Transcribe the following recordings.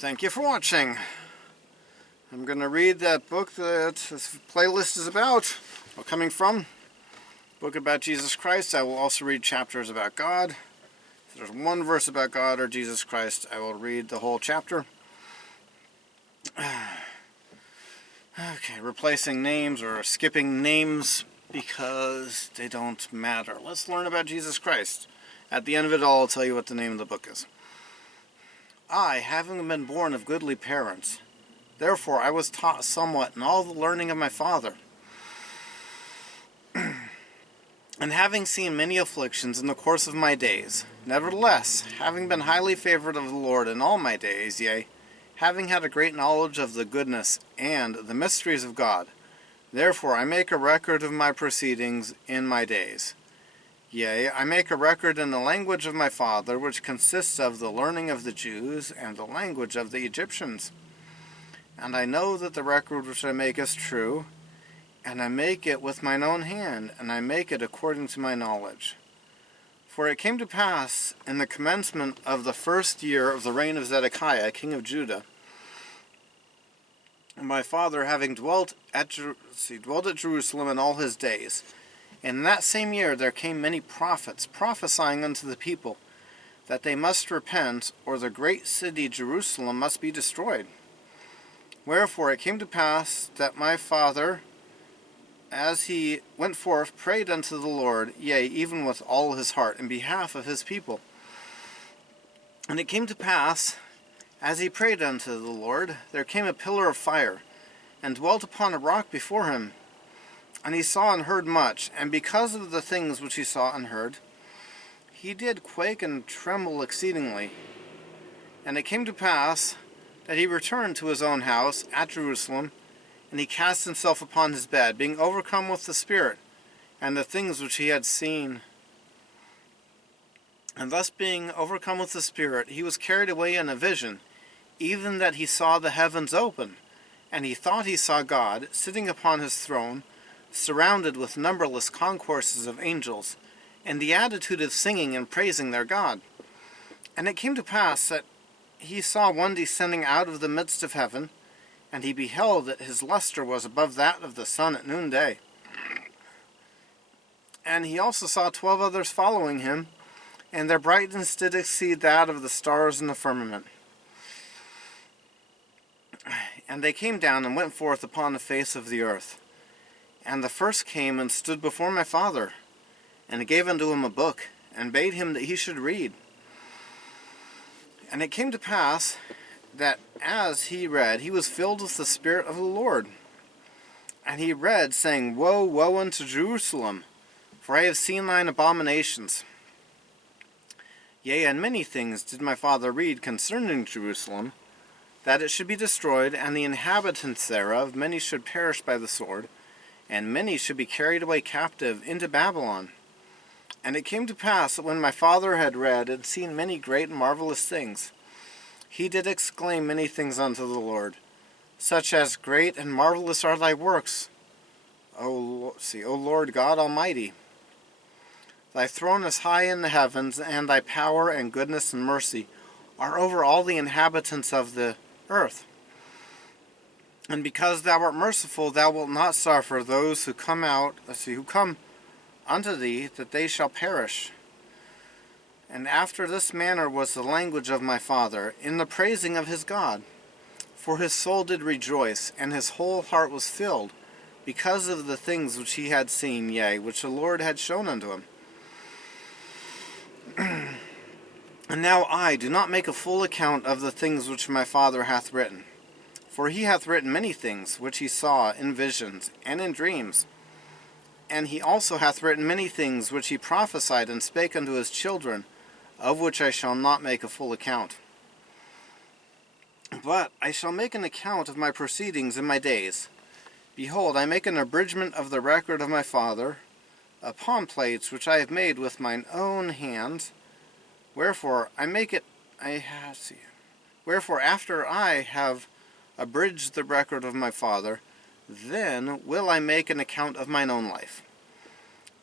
Thank you for watching. I'm going to read that book that this playlist is about, or coming from. Book about Jesus Christ. I will also read chapters about God. If there's one verse about God or Jesus Christ, I will read the whole chapter. Okay, replacing names or skipping names because they don't matter. Let's learn about Jesus Christ. At the end of it all, I'll tell you what the name of the book is. I, having been born of goodly parents, therefore I was taught somewhat in all the learning of my father. And having seen many afflictions in the course of my days, nevertheless, having been highly favored of the Lord in all my days, yea, having had a great knowledge of the goodness and the mysteries of God, therefore I make a record of my proceedings in my days. Yea, I make a record in the language of my father, which consists of the learning of the Jews and the language of the Egyptians. And I know that the record which I make is true, and I make it with mine own hand, and I make it according to my knowledge. For it came to pass in the commencement of the first year of the reign of Zedekiah, king of Judah, and my father having dwelt at Jerusalem in all his days, in that same year there came many prophets, prophesying unto the people, that they must repent, or the great city Jerusalem must be destroyed. Wherefore it came to pass that my father, as he went forth, prayed unto the Lord, yea, even with all his heart, in behalf of his people. And it came to pass, as he prayed unto the Lord, there came a pillar of fire, and dwelt upon a rock before him. And he saw and heard much, and because of the things which he saw and heard, he did quake and tremble exceedingly. And it came to pass that he returned to his own house at Jerusalem, and he cast himself upon his bed, being overcome with the Spirit, and the things which he had seen. And thus being overcome with the Spirit, he was carried away in a vision, even that he saw the heavens open, and he thought he saw God, sitting upon his throne, surrounded with numberless concourses of angels, in the attitude of singing and praising their God. And it came to pass that he saw one descending out of the midst of heaven, and he beheld that his luster was above that of the sun at noonday. And he also saw 12 others following him, and their brightness did exceed that of the stars in the firmament. And they came down and went forth upon the face of the earth. And the first came and stood before my father, and gave unto him a book, and bade him that he should read. And it came to pass that as he read, he was filled with the Spirit of the Lord. And he read, saying, Woe, woe unto Jerusalem, for I have seen thine abominations. Yea, and many things did my father read concerning Jerusalem, that it should be destroyed, and the inhabitants thereof, many should perish by the sword, and many should be carried away captive into Babylon. And it came to pass that when my father had read and seen many great and marvelous things, he did exclaim many things unto the Lord, such as, Great and marvelous are thy works, O Lord God Almighty. Thy throne is high in the heavens, and thy power and goodness and mercy are over all the inhabitants of the earth. And because thou art merciful, thou wilt not suffer those who come unto thee, that they shall perish. And after this manner was the language of my father, in the praising of his God. For his soul did rejoice, and his whole heart was filled, because of the things which he had seen, yea, which the Lord had shown unto him. And now I do not make a full account of the things which my father hath written. For he hath written many things, which he saw in visions and in dreams. And he also hath written many things, which he prophesied and spake unto his children, of which I shall not make a full account. But I shall make an account of my proceedings in my days. Behold, I make an abridgment of the record of my father, upon plates which I have made with mine own hands. Wherefore after I have abridged the record of my father, then will I make an account of mine own life.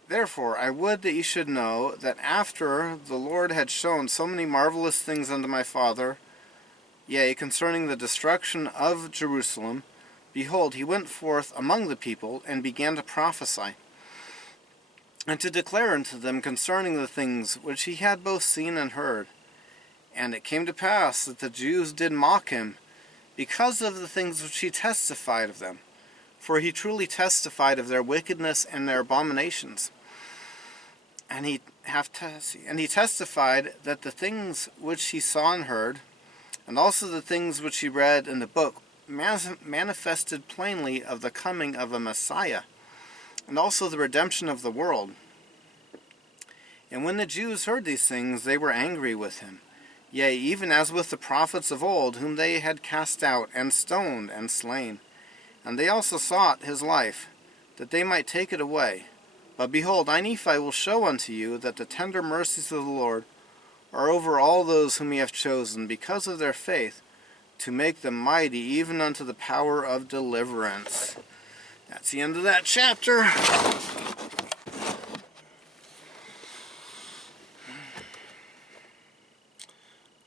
Therefore I would that ye should know that after the Lord had shown so many marvelous things unto my father, Yea, concerning the destruction of Jerusalem, behold, he went forth among the people, and began to prophesy, and to declare unto them concerning the things which he had both seen and heard. And it came to pass that the Jews did mock him, because of the things which he testified of them. For he truly testified of their wickedness and their abominations. And he testified that the things which he saw and heard, and also the things which he read in the book, manifested plainly of the coming of a Messiah, and also the redemption of the world. And when the Jews heard these things, they were angry with him. Yea, even as with the prophets of old, whom they had cast out, and stoned, and slain. And they also sought his life, that they might take it away. But behold, I, Nephi, will show unto you that the tender mercies of the Lord are over all those whom he hath chosen, because of their faith, to make them mighty, even unto the power of deliverance. That's the end of that chapter.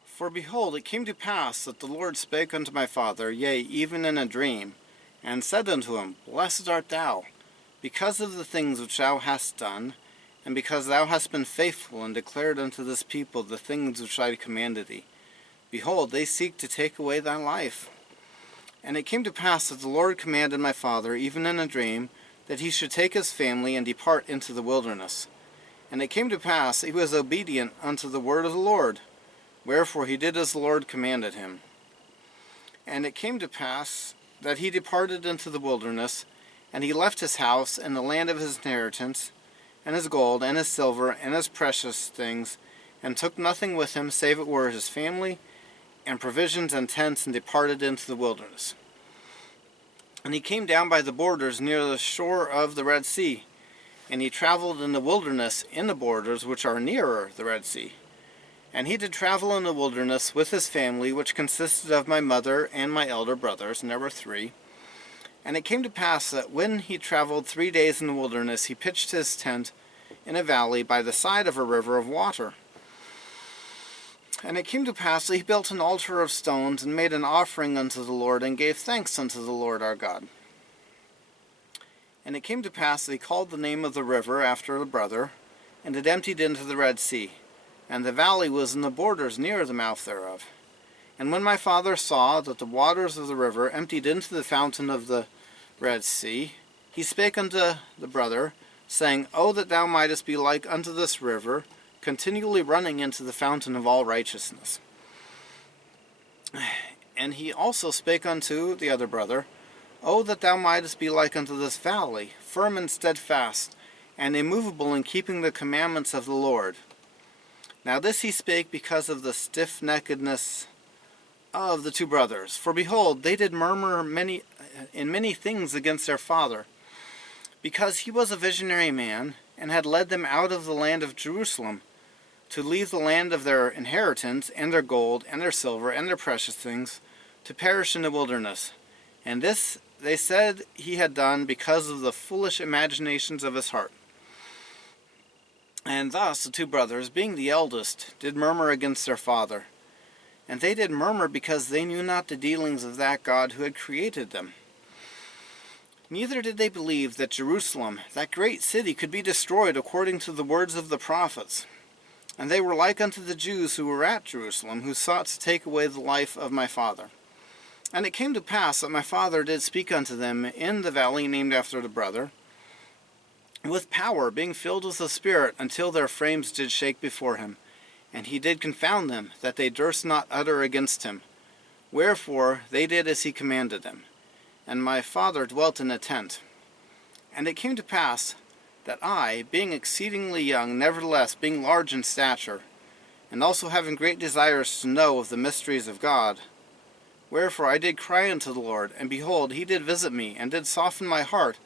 For behold, it came to pass that the Lord spake unto my father, yea, even in a dream, and said unto him, Blessed art thou, because of the things which thou hast done, and because thou hast been faithful, and declared unto this people the things which I commanded thee. Behold, they seek to take away thy life. And it came to pass that the Lord commanded my father, even in a dream, that he should take his family and depart into the wilderness. And it came to pass he was obedient unto the word of the Lord. Wherefore he did as the Lord commanded him. And it came to pass that he departed into the wilderness, and he left his house and the land of his inheritance, and his gold, and his silver, and his precious things, and took nothing with him save it were his family, and provisions and tents, and departed into the wilderness. And he came down by the borders near the shore of the Red Sea, and he traveled in the wilderness in the borders which are nearer the Red Sea. And he did travel in the wilderness with his family, which consisted of my mother and my elder brothers, and there were 3. And it came to pass that when he traveled 3 days in the wilderness, he pitched his tent in a valley by the side of a river of water. And it came to pass that he built an altar of stones, and made an offering unto the Lord, and gave thanks unto the Lord our God. And it came to pass that he called the name of the river after the brother, and it emptied into the Red Sea. And the valley was in the borders near the mouth thereof. And when my father saw that the waters of the river emptied into the fountain of the Red Sea, he spake unto the brother, saying, O that thou mightest be like unto this river, continually running into the fountain of all righteousness. And he also spake unto the other brother, O that thou mightest be like unto this valley, firm and steadfast, and immovable in keeping the commandments of the Lord. Now this he spake because of the stiff-neckedness of the 2 brothers. For behold, they did murmur in many things against their father, because he was a visionary man, and had led them out of the land of Jerusalem, to leave the land of their inheritance, and their gold, and their silver, and their precious things, to perish in the wilderness. And this they said he had done because of the foolish imaginations of his heart. And thus the 2 brothers, being the eldest, did murmur against their father. And they did murmur because they knew not the dealings of that God who had created them. Neither did they believe that Jerusalem, that great city, could be destroyed according to the words of the prophets. And they were like unto the Jews who were at Jerusalem, who sought to take away the life of my father. And it came to pass that my father did speak unto them in the valley named after the brother, with power, being filled with the Spirit, until their frames did shake before him. And he did confound them, that they durst not utter against him. Wherefore they did as he commanded them. And my father dwelt in a tent. And it came to pass that I, being exceedingly young, nevertheless being large in stature, and also having great desires to know of the mysteries of God, wherefore I did cry unto the Lord, and behold, he did visit me, and did soften my heart,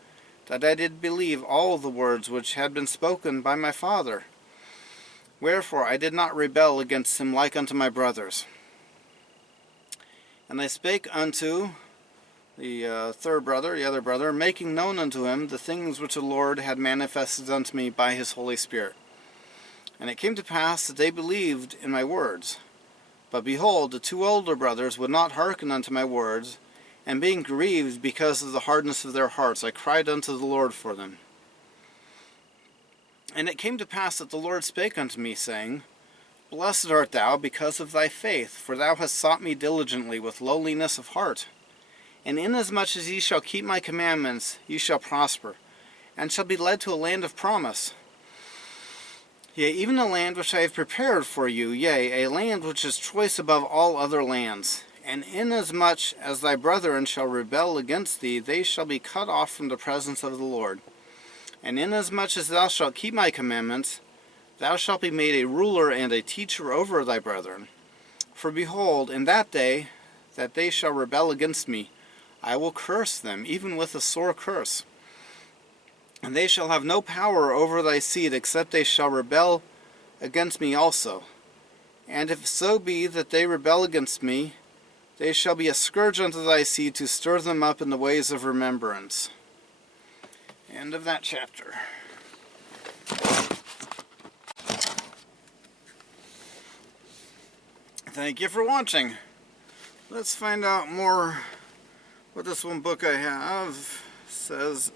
that I did believe all the words which had been spoken by my father. Wherefore I did not rebel against him like unto my brothers. And I spake unto the other brother, making known unto him the things which the Lord had manifested unto me by his Holy Spirit. And it came to pass that they believed in my words. But behold, the two older brothers would not hearken unto my words, and being grieved because of the hardness of their hearts, I cried unto the Lord for them. And it came to pass that the Lord spake unto me, saying, Blessed art thou because of thy faith, for thou hast sought me diligently with lowliness of heart. And inasmuch as ye shall keep my commandments, ye shall prosper, and shall be led to a land of promise. Yea, even a land which I have prepared for you, yea, a land which is choice above all other lands. And inasmuch as thy brethren shall rebel against thee, they shall be cut off from the presence of the Lord. And inasmuch as thou shalt keep my commandments, thou shalt be made a ruler and a teacher over thy brethren. For behold, in that day that they shall rebel against me, I will curse them, even with a sore curse. And they shall have no power over thy seed, except they shall rebel against me also. And if so be that they rebel against me, they shall be a scourge unto thy seed, to stir them up in the ways of remembrance. End of that chapter. Thank you for watching. Let's find out more what this one book I have says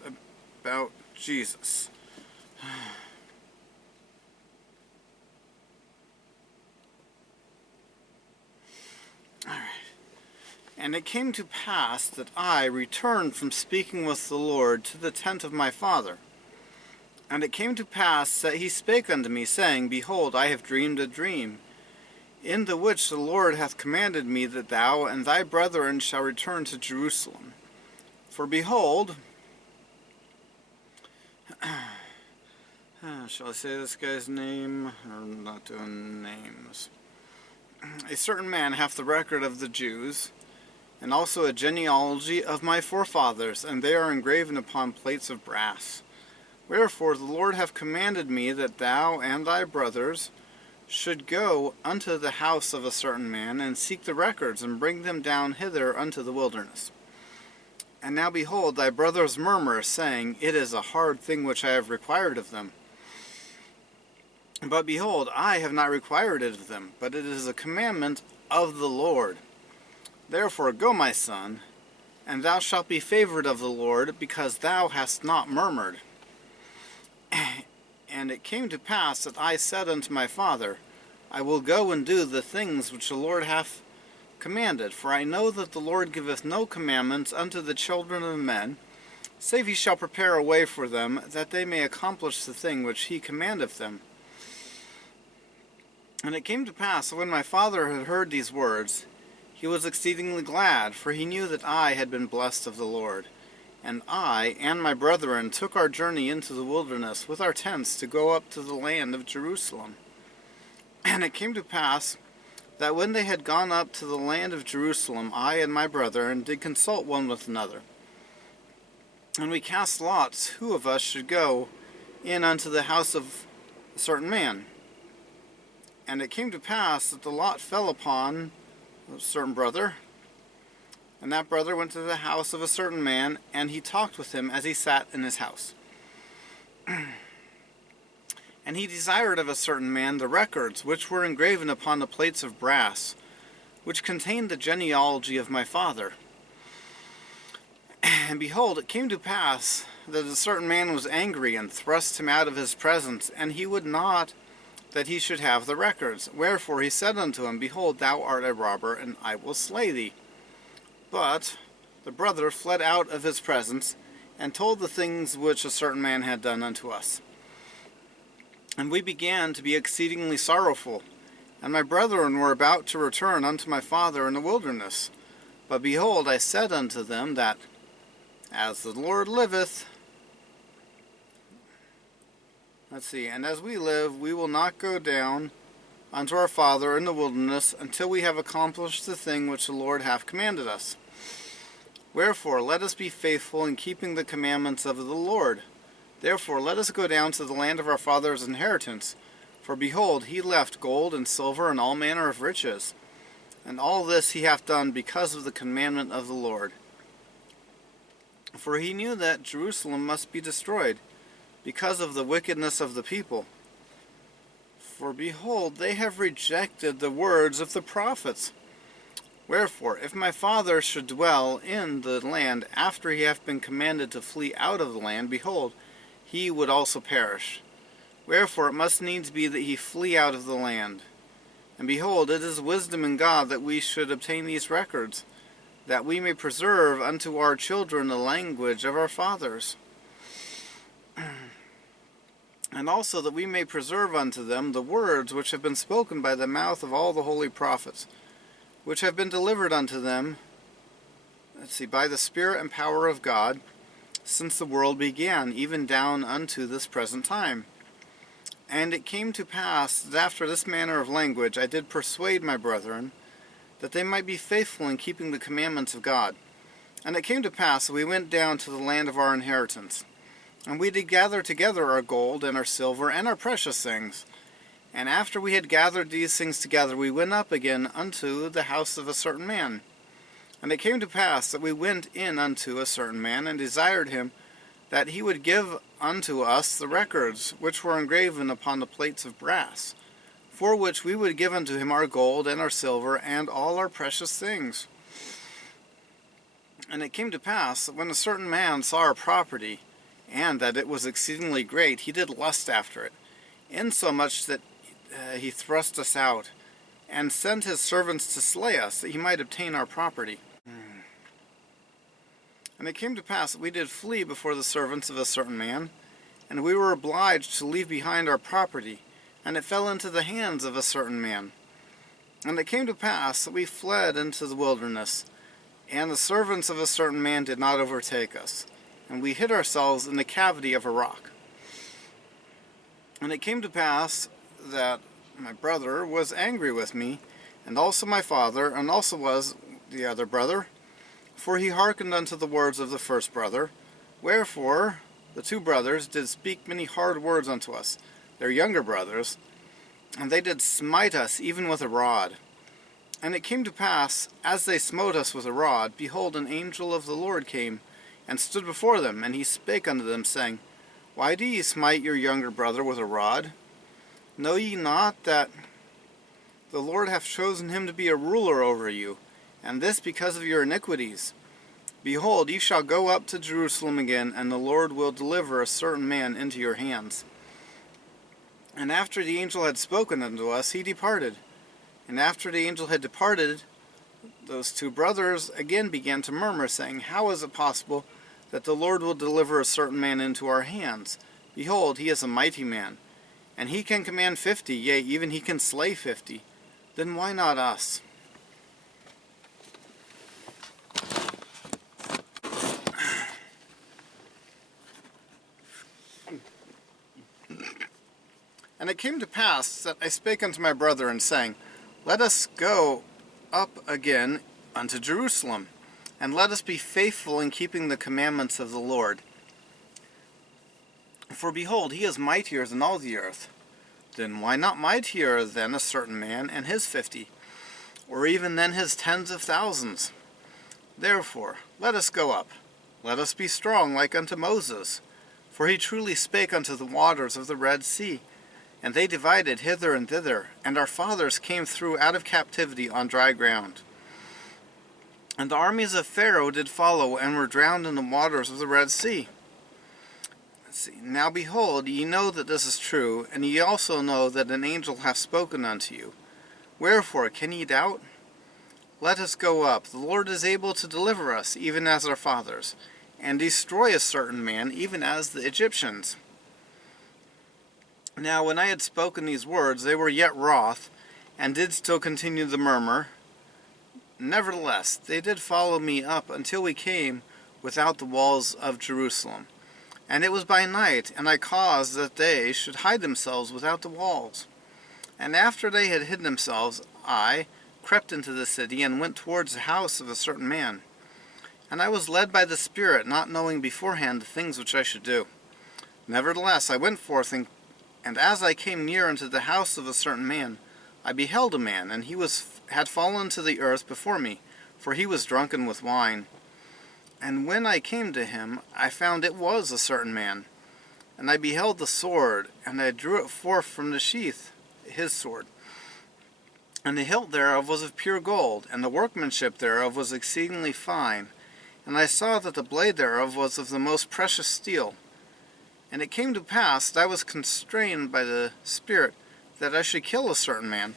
about Jesus. Alright. And it came to pass that I returned from speaking with the Lord to the tent of my father. And it came to pass that he spake unto me, saying, Behold, I have dreamed a dream, in the which the Lord hath commanded me that thou and thy brethren shall return to Jerusalem. For behold, shall I say this guy's name? I'm not doing names. A certain man hath the record of the Jews, and also a genealogy of my forefathers, and they are engraven upon plates of brass. Wherefore the Lord hath commanded me that thou and thy brothers should go unto the house of a certain man, and seek the records, and bring them down hither unto the wilderness. And now behold, thy brothers murmur, saying, It is a hard thing which I have required of them. But behold, I have not required it of them, but it is a commandment of the Lord. Therefore go, my son, and thou shalt be favored of the Lord, because thou hast not murmured. And it came to pass that I said unto my father, I will go and do the things which the Lord hath commanded, for I know that the Lord giveth no commandments unto the children of men, save he shall prepare a way for them, that they may accomplish the thing which he commandeth them. And it came to pass that when my father had heard these words, he was exceedingly glad, for he knew that I had been blessed of the Lord. And I and my brethren took our journey into the wilderness with our tents to go up to the land of Jerusalem. And it came to pass that when they had gone up to the land of Jerusalem, I and my brethren did consult one with another. And we cast lots who of us should go in unto the house of a certain man. And it came to pass that the lot fell upon a certain brother, and that brother went to the house of a certain man, and he talked with him as he sat in his house. And he desired of a certain man the records which were engraven upon the plates of brass, which contained the genealogy of my father. And behold, it came to pass that a certain man was angry, and thrust him out of his presence, and he would not that he should have the records. Wherefore he said unto him, Behold, thou art a robber, and I will slay thee. But the brother fled out of his presence, and told the things which a certain man had done unto us. And we began to be exceedingly sorrowful, and my brethren were about to return unto my father in the wilderness. But behold, I said unto them that, as the Lord liveth, and as we live, we will not go down unto our father in the wilderness until we have accomplished the thing which the Lord hath commanded us. Wherefore, let us be faithful in keeping the commandments of the Lord. Therefore, let us go down to the land of our father's inheritance. For behold, he left gold and silver and all manner of riches. And all this he hath done because of the commandment of the Lord. For he knew that Jerusalem must be destroyed, because of the wickedness of the people. For behold, they have rejected the words of the prophets. Wherefore, if my father should dwell in the land after he hath been commanded to flee out of the land, behold, he would also perish. Wherefore it must needs be that he flee out of the land. And behold, it is wisdom in God that we should obtain these records, that we may preserve unto our children the language of our fathers, and also that we may preserve unto them the words which have been spoken by the mouth of all the holy prophets, which have been delivered unto them, by the Spirit and power of God, since the world began, even down unto this present time. And it came to pass that after this manner of language I did persuade my brethren, that they might be faithful in keeping the commandments of God. And it came to pass that we went down to the land of our inheritance, and we did gather together our gold and our silver and our precious things. And after we had gathered these things together, we went up again unto the house of a certain man. And it came to pass that we went in unto a certain man, and desired him that he would give unto us the records which were engraven upon the plates of brass, for which we would give unto him our gold and our silver and all our precious things. And it came to pass that when a certain man saw our property, and that it was exceedingly great, he did lust after it, insomuch that he thrust us out, and sent his servants to slay us, that he might obtain our property. And it came to pass that we did flee before the servants of a certain man, and we were obliged to leave behind our property, and it fell into the hands of a certain man. And it came to pass that we fled into the wilderness, and the servants of a certain man did not overtake us, and we hid ourselves in the cavity of a rock. And it came to pass that my brother was angry with me, and also my father, and also was the other brother, for he hearkened unto the words of the first brother. Wherefore the two brothers did speak many hard words unto us, their younger brothers, and they did smite us even with a rod. And it came to pass, as they smote us with a rod, behold, an angel of the Lord came, and stood before them, and he spake unto them, saying, Why do ye smite your younger brother with a rod? Know ye not that the Lord hath chosen him to be a ruler over you, and this because of your iniquities? Behold, ye shall go up to Jerusalem again, and the Lord will deliver a certain man into your hands. And after the angel had spoken unto us, he departed. And after the angel had departed, those two brothers again began to murmur, saying, How is it possible that the Lord will deliver a certain man into our hands? Behold, he is a mighty man, and he can command 50, yea, even he can slay 50. Then why not us? And it came to pass that I spake unto my brethren, saying, Let us go up again unto Jerusalem, and let us be faithful in keeping the commandments of the Lord. For behold, he is mightier than all the earth. Then why not mightier than a certain man and his 50, or even than his tens of thousands? Therefore, let us go up. Let us be strong like unto Moses. For he truly spake unto the waters of the Red Sea, and they divided hither and thither, and our fathers came through out of captivity on dry ground. And the armies of Pharaoh did follow, and were drowned in the waters of the Red Sea. Now behold, ye know that this is true, and ye also know that an angel hath spoken unto you. Wherefore can ye doubt? Let us go up. The Lord is able to deliver us, even as our fathers, and destroy a certain man, even as the Egyptians. Now when I had spoken these words, they were yet wroth, and did still continue the murmur. Nevertheless, they did follow me up until we came without the walls of Jerusalem. And it was by night, and I caused that they should hide themselves without the walls. And after they had hid themselves, I crept into the city, and went towards the house of a certain man. And I was led by the Spirit, not knowing beforehand the things which I should do. Nevertheless, I went forth, and as I came near unto the house of a certain man, I beheld a man, and he had fallen to the earth before me, for he was drunken with wine. And when I came to him, I found it was a certain man. And I beheld the sword, and I drew it forth from the sheath. his sword. And the hilt thereof was of pure gold, and the workmanship thereof was exceedingly fine. And I saw that the blade thereof was of the most precious steel. And it came to pass that I was constrained by the Spirit that I should kill a certain man.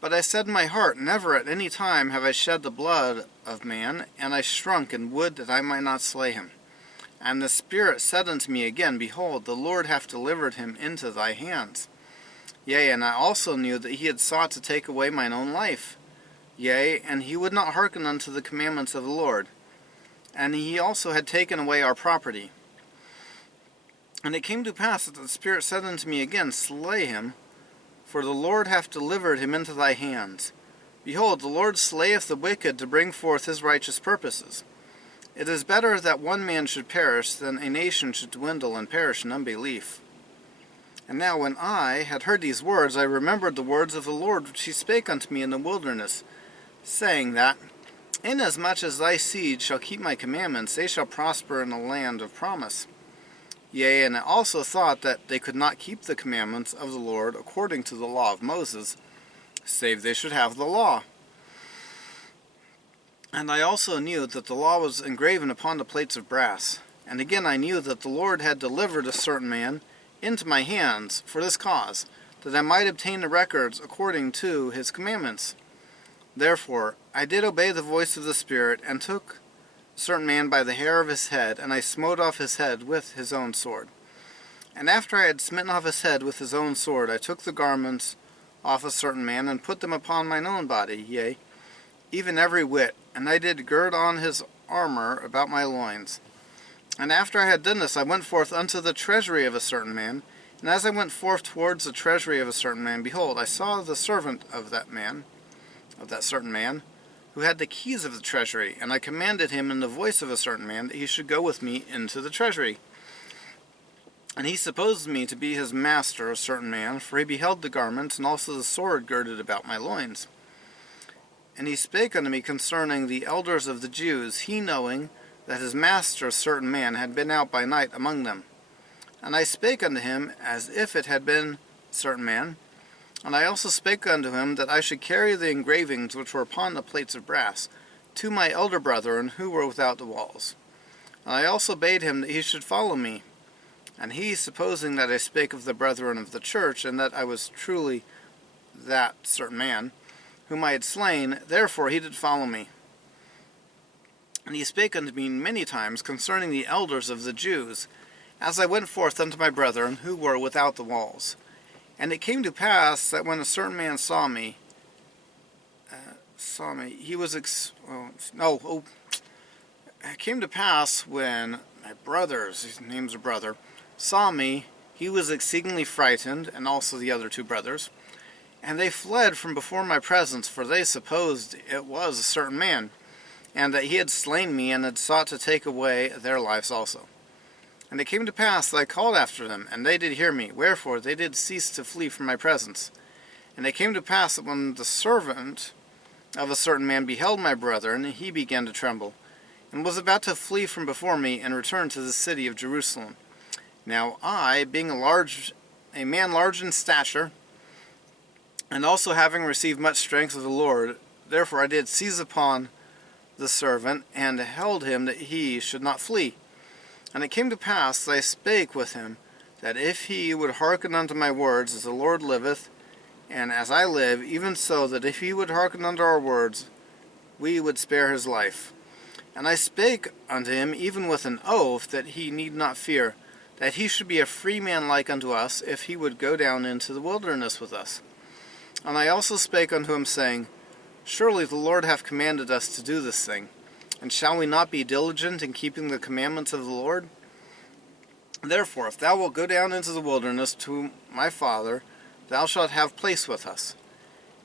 But I said in my heart, never at any time have I shed the blood of man, and I shrunk and would that I might not slay him. And the Spirit said unto me again, behold, the Lord hath delivered him into thy hands. Yea, and I also knew that he had sought to take away mine own life. Yea, and he would not hearken unto the commandments of the Lord. And he also had taken away our property. And it came to pass that the Spirit said unto me again, slay him, for the Lord hath delivered him into thy hands. Behold, the Lord slayeth the wicked to bring forth his righteous purposes. It is better that one man should perish than a nation should dwindle and perish in unbelief. And now when I had heard these words, I remembered the words of the Lord which he spake unto me in the wilderness, saying that, inasmuch as thy seed shall keep my commandments, they shall prosper in the land of promise. Yea, and I also thought that they could not keep the commandments of the Lord according to the law of Moses, save they should have the law. And I also knew that the law was engraven upon the plates of brass. And again I knew that the Lord had delivered a certain man into my hands for this cause, that I might obtain the records according to his commandments. Therefore I did obey the voice of the Spirit, and took a certain man by the hair of his head, and I smote off his head with his own sword. And after I had smitten off his head with his own sword, I took the garments off a certain man, and put them upon mine own body, yea, even every whit, and I did gird on his armor about my loins. And after I had done this, I went forth unto the treasury of a certain man. And as I went forth towards the treasury of a certain man, behold, I saw the servant of that certain man, who had the keys of the treasury. And I commanded him in the voice of a certain man that he should go with me into the treasury. And he supposed me to be his master, a certain man, for he beheld the garments, and also the sword girded about my loins. And he spake unto me concerning the elders of the Jews, he knowing that his master, a certain man, had been out by night among them. And I spake unto him as if it had been a certain man. And I also spake unto him that I should carry the engravings which were upon the plates of brass to my elder brethren who were without the walls. And I also bade him that he should follow me. And he, supposing that I spake of the brethren of the church, and that I was truly that certain man, whom I had slain, therefore he did follow me. And he spake unto me many times concerning the elders of the Jews, as I went forth unto my brethren who were without the walls. And it came to pass that when a certain man saw me, he was it came to pass when my brothers, his name's a brother, saw me, he was exceedingly frightened, and also the other two brothers. And they fled from before my presence, for they supposed it was a certain man, and that he had slain me, and had sought to take away their lives also. And it came to pass that I called after them, and they did hear me, wherefore they did cease to flee from my presence. And it came to pass that when the servant of a certain man beheld my brethren, he began to tremble, and was about to flee from before me, and return to the city of Jerusalem. Now I, being a man large in stature, and also having received much strength of the Lord, therefore I did seize upon the servant, and held him that he should not flee. And it came to pass that I spake with him, that if he would hearken unto my words, as the Lord liveth, and as I live, even so, that if he would hearken unto our words, we would spare his life. And I spake unto him even with an oath, that he need not fear, that he should be a free man like unto us, if he would go down into the wilderness with us. And I also spake unto him, saying, surely the Lord hath commanded us to do this thing, and shall we not be diligent in keeping the commandments of the Lord? Therefore, if thou wilt go down into the wilderness to my father, thou shalt have place with us.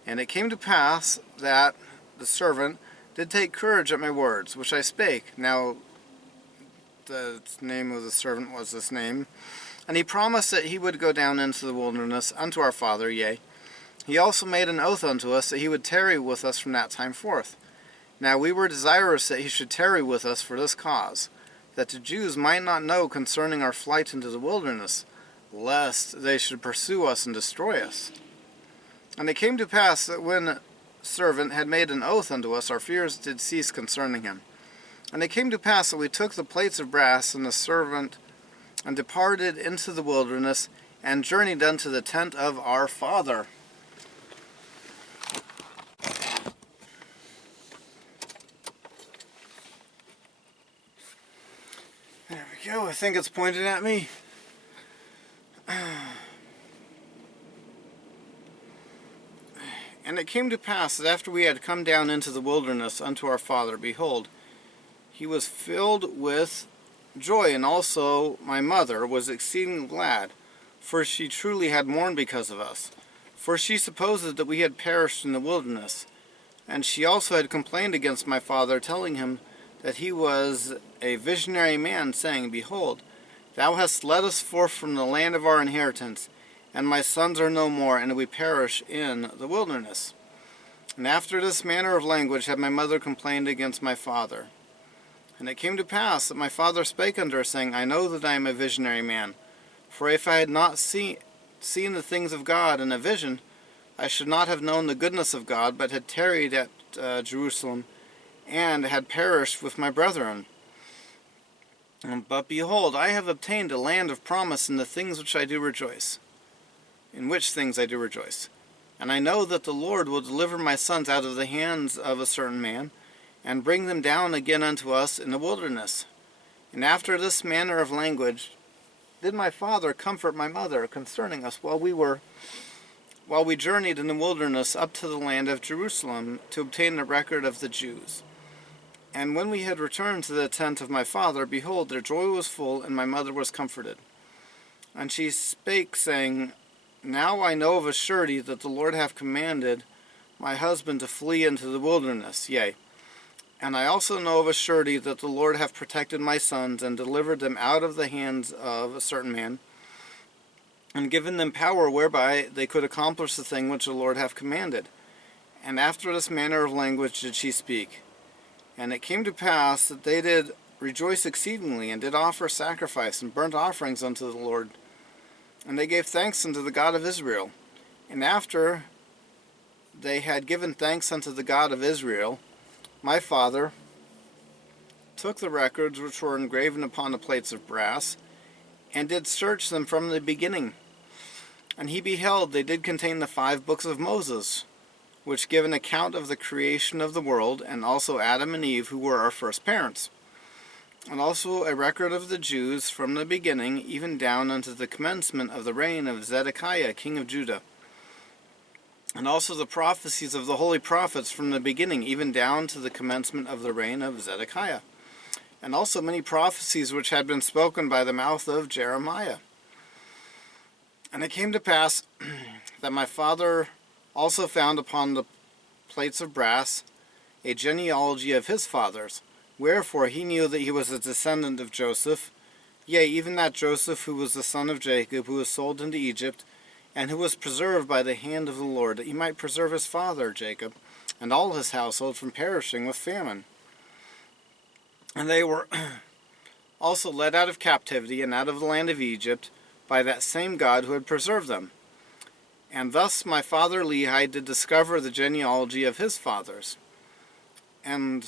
And it came to pass that the servant did take courage at my words, which I spake. Now the name of the servant was this name. And he promised that he would go down into the wilderness unto our father, yea. He also made an oath unto us that he would tarry with us from that time forth. Now we were desirous that he should tarry with us for this cause, that the Jews might not know concerning our flight into the wilderness, lest they should pursue us and destroy us. And it came to pass that when servant had made an oath unto us, our fears did cease concerning him. And it came to pass that we took the plates of brass and the servant, and departed into the wilderness, and journeyed unto the tent of our father. There we go, I think it's pointed at me. And it came to pass that after we had come down into the wilderness unto our father, behold, he was filled with joy, and also my mother was exceeding glad, for she truly had mourned because of us. For she supposed that we had perished in the wilderness. And she also had complained against my father, telling him that he was a visionary man, saying, Behold, thou hast led us forth from the land of our inheritance, and my sons are no more, and we perish in the wilderness. And after this manner of language had my mother complained against my father. And it came to pass that my father spake unto her, saying, I know that I am a visionary man. For if I had not seen the things of God in a vision, I should not have known the goodness of God, but had tarried at Jerusalem, and had perished with my brethren. But behold, I have obtained a land of promise in the things which I do rejoice. In which things I do rejoice. And I know that the Lord will deliver my sons out of the hands of a certain man, and bring them down again unto us in the wilderness. And after this manner of language did my father comfort my mother concerning us while we journeyed in the wilderness up to the land of Jerusalem to obtain the record of the Jews. And when we had returned to the tent of my father, behold, their joy was full, and my mother was comforted. And she spake, saying, Now I know of a surety that the Lord hath commanded my husband to flee into the wilderness, yea. And I also know of a surety that the Lord hath protected my sons, and delivered them out of the hands of a certain man, and given them power whereby they could accomplish the thing which the Lord hath commanded. And after this manner of language did she speak. And it came to pass that they did rejoice exceedingly, and did offer sacrifice and burnt offerings unto the Lord. And they gave thanks unto the God of Israel. And after they had given thanks unto the God of Israel, my father took the records which were engraven upon the plates of brass, and did search them from the beginning. And he beheld they did contain the 5 books of Moses, which give an account of the creation of the world, and also Adam and Eve, who were our first parents. And also a record of the Jews from the beginning, even down unto the commencement of the reign of Zedekiah, king of Judah. And also the prophecies of the holy prophets from the beginning, even down to the commencement of the reign of Zedekiah. And also many prophecies which had been spoken by the mouth of Jeremiah. And it came to pass that my father also found upon the plates of brass a genealogy of his fathers, wherefore he knew that he was a descendant of Joseph, yea, even that Joseph who was the son of Jacob, who was sold into Egypt, and who was preserved by the hand of the Lord, that he might preserve his father Jacob, and all his household from perishing with famine. And they were also led out of captivity, and out of the land of Egypt, by that same God who had preserved them. And thus my father Lehi did discover the genealogy of his fathers. And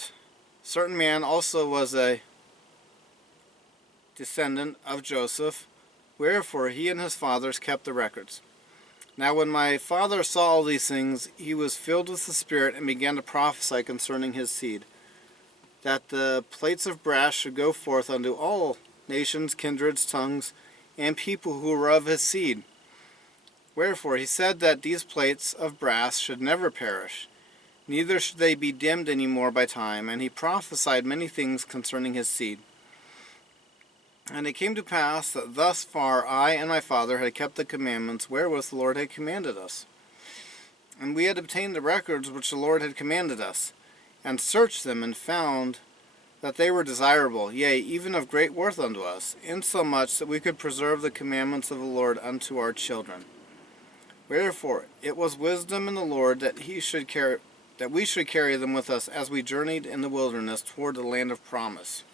certain man also was a descendant of Joseph, wherefore he and his fathers kept the records. Now when my father saw all these things, he was filled with the Spirit, and began to prophesy concerning his seed, that the plates of brass should go forth unto all nations, kindreds, tongues, and people who were of his seed. Wherefore he said that these plates of brass should never perish, neither should they be dimmed any more by time. And he prophesied many things concerning his seed. And it came to pass that thus far I and my father had kept the commandments wherewith the Lord had commanded us. And we had obtained the records which the Lord had commanded us, and searched them, and found that they were desirable, yea, even of great worth unto us, insomuch that we could preserve the commandments of the Lord unto our children. Wherefore it was wisdom in the Lord that we should carry them with us as we journeyed in the wilderness toward the land of promise.